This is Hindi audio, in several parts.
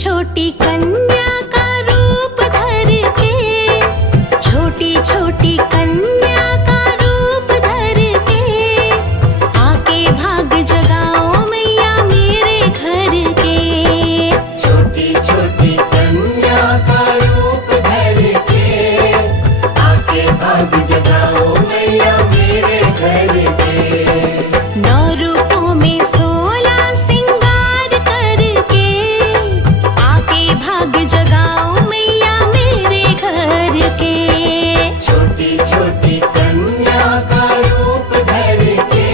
छोटी कन्या का रूप धर के, छोटी छोटी कन्या का रूप धर के, आके भाग जगाओ मैया मेरे घर के। छोटी छोटी कन्या का रूप धर के, आके भाग जगाओ मैया मेरे घर के। 9 रूपों में 16 सिंगार करके, आके भाग जगाओ मैया मेरे घर के। छोटी छोटी कन्या का रूप धर के,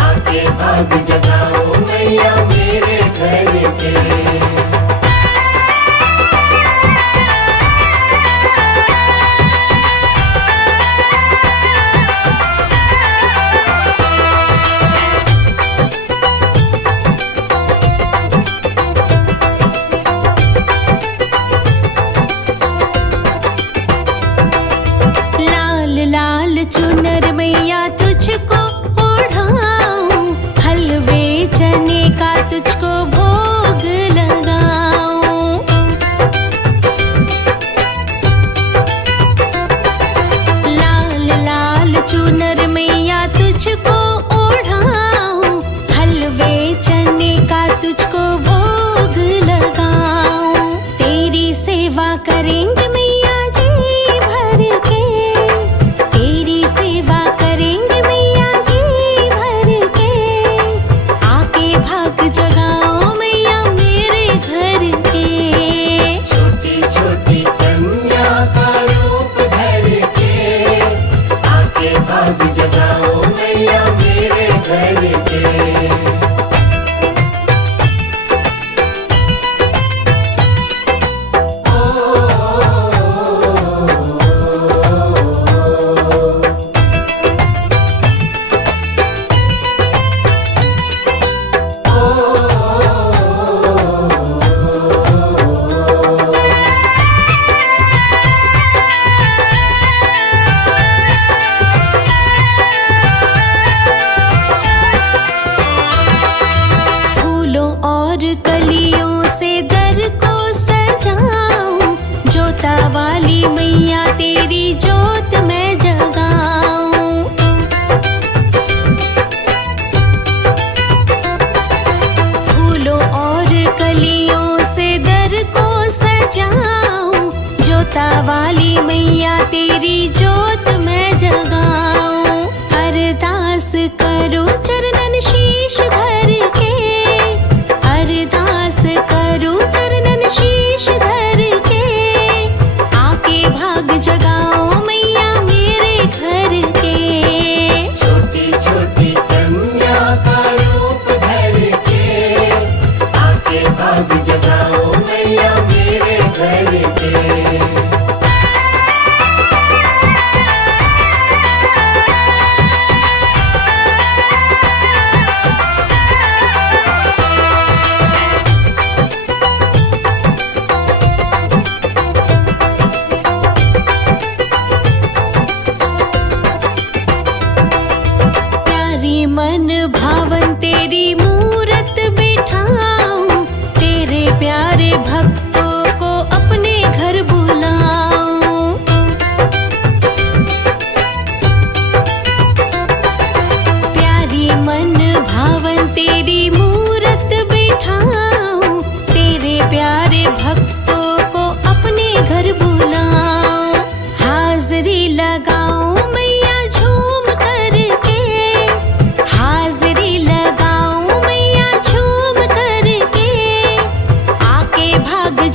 आके भाग जगाओ मैया मेरे घर के। लाल लाल चुनर मैया तुझको ओढ़ाऊं, हलवे चने का तुझको भोग लगाऊं। लाल लाल चुनर मैया तुझको ओढ़ाऊं, हलवे चने का तुझको भोग लगाऊं। तेरी सेवा करेंगे मैया जी भर के, तेरी सेवा करेंगे मैया जी भर के, आके भाग जगाओ मैया मेरे घर के। छोटी छोटी कन्या का रूप धर के, आके भाग जगाओ मैया मेरे घर के। फूलों और कलियों से दर को सजाऊं, जोता वाली मैया तेरी जोत मैं जगाऊं। फूलों और कलियों से दर को सजाऊं, जोता वाली मैया तेरी जोत मैं जगाऊं। अरदास करो चरणन शीश धर के, अरदास करो चरणन शीश धर के, आके भाग जगाओ मैया मेरे घर के। छोटी छोटी कन्या का रूप धर के, आके भाग जगाओ मैया मेरे घर के। प्यारी मन भावन तेरी मूरत बिठाऊं, तेरे प्यारे भक्तों को अपने घर बुलाऊं। प्यारी मन भावन तेरी मूरत बिठाऊं, तेरे प्यारे भक्तों को अपने घर बुलाऊं। हाजरी लगाऊं मैया झूम करके, हाजरी लगाऊं मैया झूम करके, आके भाग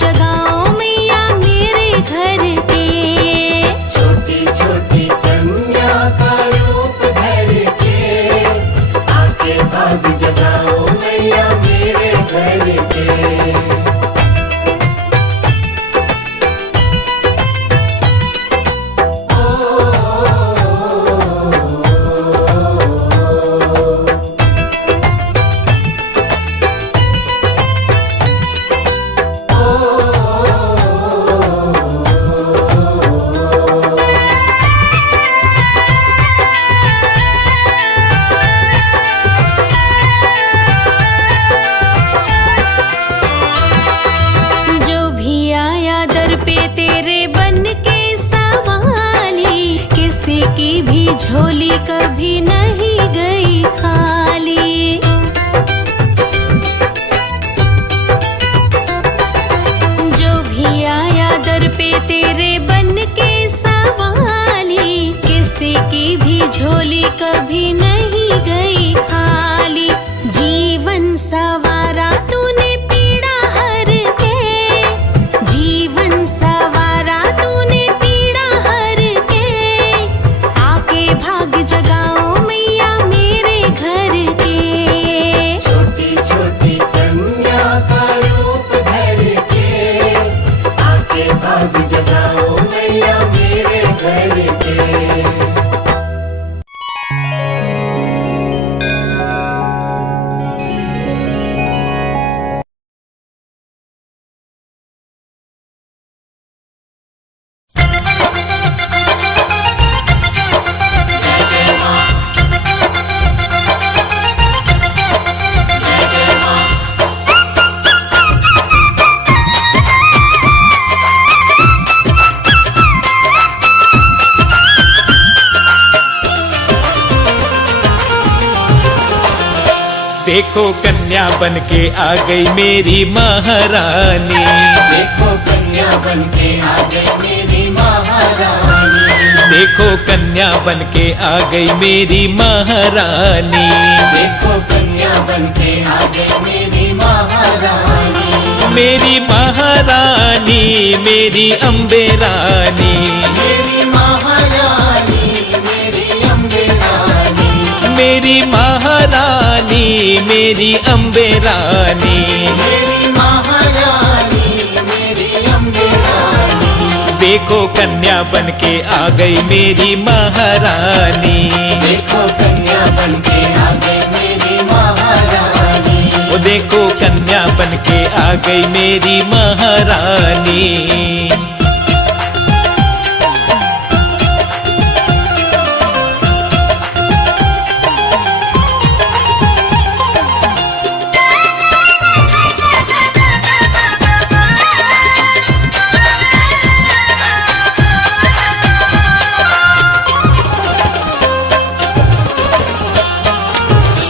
कभी नहीं गई खाली। जो भी आया दर पे तेरे बन के सवाली, किसी की भी झोली कभी नहीं गई खाली। जीवन सवारा तूने पीड़ा हर के, जीवन सवारा तूने पीड़ा हर के। आके भाग जगाओ मैया मेरे घर के। छोटी छोटी कन्या का रूप धर के, आके भाग जगाओ मैया मेरे घर के। देखो कन्या बन के आ गई मेरी महारानी। देखो कन्या बन के आ गई मेरी महारानी। देखो कन्या बन के आ गई मेरी महारानी। देखो कन्या बन के आ गई मेरी महारानी। मेरी महारानी मेरी अम्बे रानी। मेरी महारानी मेरी अम्बे रानी। मेरी महारानी मेरी अम्बे रानी। मेरी महारानी मेरी अम्बे रानी। देखो कन्या बन के आ गई मेरी महारानी। देखो कन्या बन के आ गई मेरी महारानी। वो देखो कन्या बन के आ गई मेरी महारानी।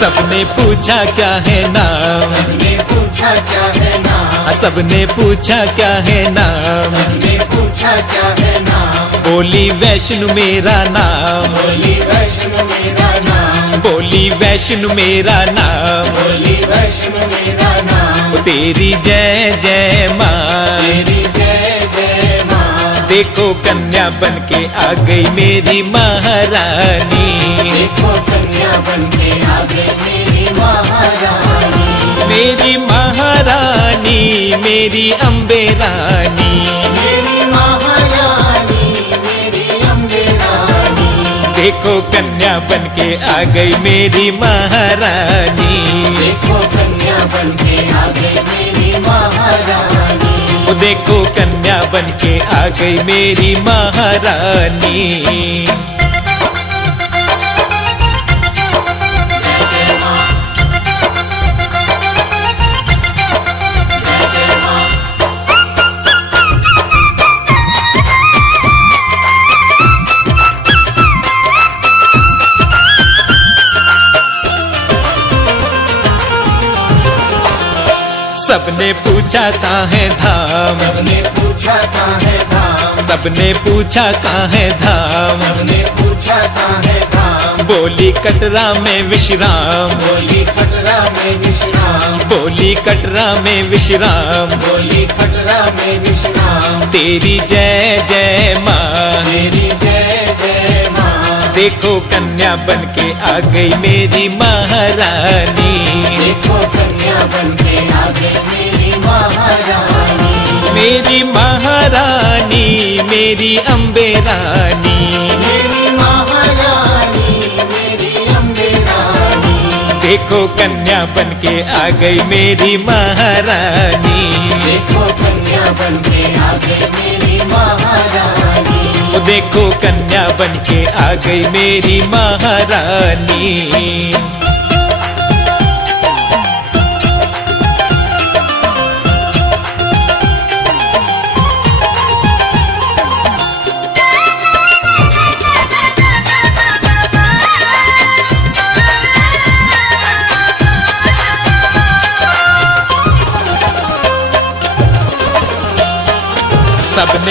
सबने पूछा क्या है नाम, सबने पूछा क्या है नाम। सबने पूछा क्या है नाम। सबने पूछा क्या है नाम। बोली वैष्णु मेरा नाम। बोली वैष्णु मेरा नाम। बोली वैष्णु मेरा नाम। बोली वैष्णु मेरा नाम। तेरी जय जय माँ। तेरी जय जय माँ। देखो कन्या बन के आ गई मेरी महारानी। देखो कन्या बन के आ गई मेरी महारानी। मेरी महारानी मेरी अम्बे रानी। मेरी महारानी मेरी अम्बे रानी। देखो कन्या बन के आ गई मेरी महारानी। देखो कन्या बन के आ गई मेरी महारानी। वो देखो कन्या बन के आ गई मेरी महारानी। सबने पूछा कहाँ है धाम। सबने पूछा कहाँ है धाम। सबने पूछा कहाँ है धाम। सबने पूछा कहाँ है धाम। बोली कटरा में विश्राम। बोली कटरा में विश्राम। बोली कटरा में विश्राम। बोली कटरा में विश्राम। तेरी जय जय माँ। तेरी जय जय माँ। देखो कन्या बन के आ गई मेरी महारानी। देखो कन्या बन के आ गई मेरी महारानी। मेरी महारानी मेरी अम्बे रानी। मेरी महारानी मेरी अम्बे रानी। देखो कन्या बन के आ गई मेरी महारानी। देखो कन्या बन के आ गई मेरी महारानी। वो देखो कन्या बन के आ गई मेरी महारानी।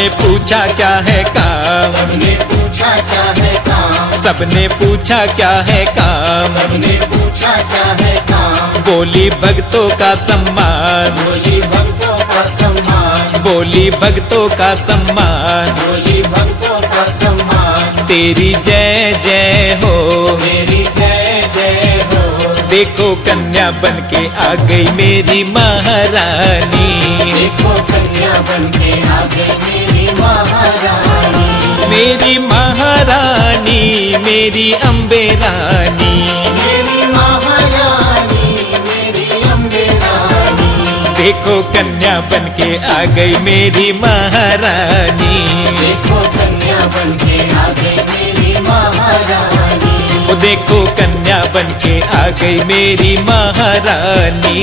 सबने पूछा क्या है काम, सबने पूछा क्या है काम, सबने पूछा क्या है काम, सबने पूछा क्या है काम। बोली भक्तों का सम्मान, बोली भक्तों का सम्मान, बोली भक्तों का सम्मान, बोली भक्तों का सम्मान। तेरी जय जय हो, मेरी जय जय हो। देखो कन्या बन के आ गई मेरी महारानी, देखो कन्या बन के आ गई मेरी महारानी, मेरी महारानी, मेरी अम्बे रानी। मेरी महारानी, मेरी अम्बे रानी। देखो कन्या बन के आ गई मेरी महारानी, देखो कन्या बन के आ गई मेरी महारानी। ओ देखो कन्या बन के आ गई मेरी महारानी।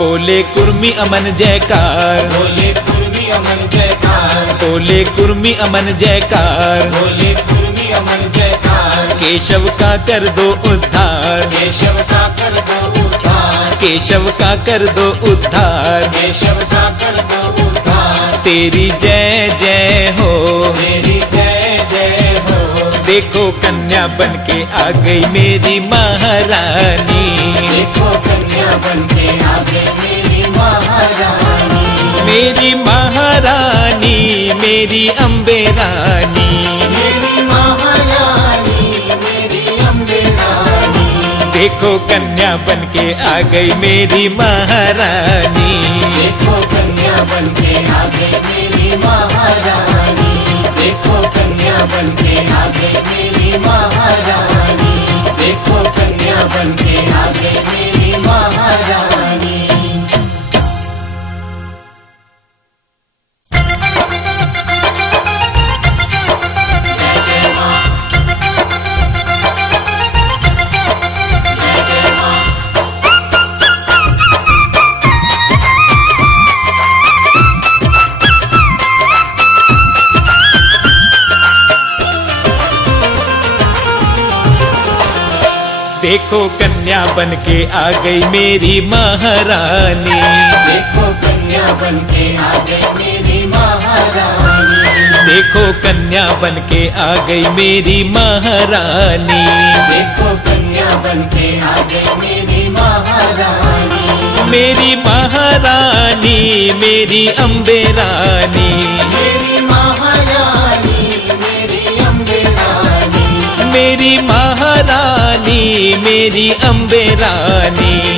बोले कुर्मी अमन जयकार, बोले कुर्मी अमन जयकार, बोले कुर्मी अमन जयकार, बोले कुर्मी अमन जयकार। केशव का कर दो उद्धार, केशव का कर दो उद्धार, केशव का कर दो उद्धार। केशव का कर दो उद्धार। तेरी जय जय हो, मेरी जय जय हो। देखो कन्या बन के आ गई मेरी महारानी, देखो कन्या बन के आ गई मेरी महारानी, मेरी महारानी, मेरी अम्बे रानी। मेरी महारानी, मेरी अम्बे रानी। देखो कन्या बन के आ गई मेरी महारानी, देखो कन्या बन के आ गई मेरी महारानी, देखो कन्या बन के आ गई मेरी महारानी, देखो कन्या बन के आ गई मेरी महारानी। देखो कन्या बन के आ गई मेरी महारानी, देखो कन्या बन के आ गई मेरी महारानी, देखो कन्या बन के आ गई मेरी महारानी। देखो कन्या बन के आ गई मेरी महारानी, मेरी महारानी, मेरी अम्बे रानी। मेरी महारानी, मेरी अम्बे रानी। मेरी महारानी, मेरी अम्बे रानी।